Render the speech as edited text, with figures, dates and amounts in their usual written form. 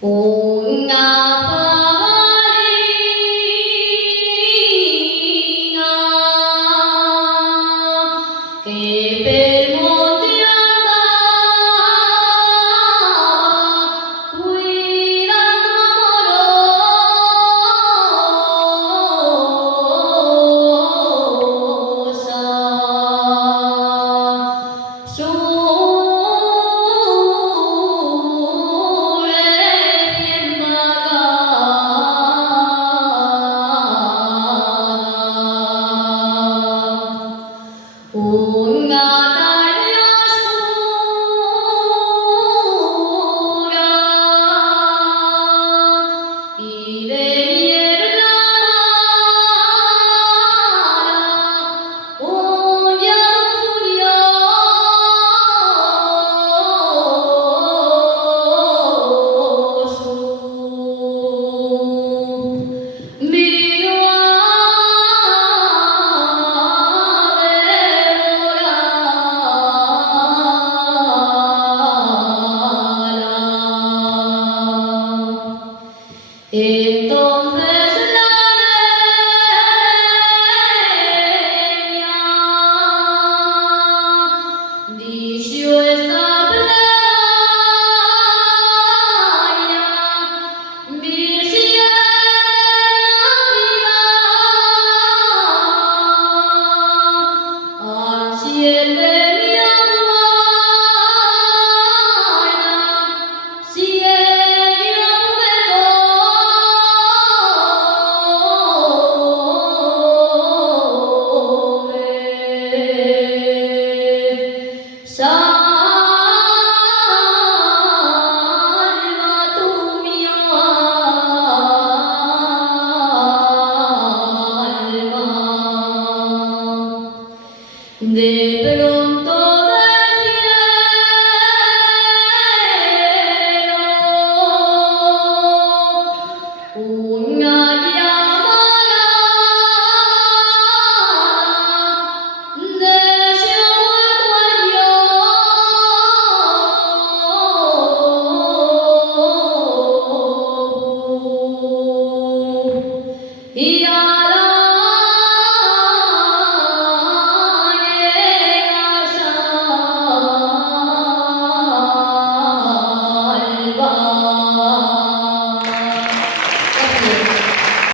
Una farina che per monti andava, guidando amorosa sulle cimbacate. Una taglia scura y de niebla un llano furioso vino entonces la leña dijo esta plegaria, Virgen al cielo de mi guarda, si ella salva tu mi alma. De pronto del cielo una llamada de ese muerto al y a la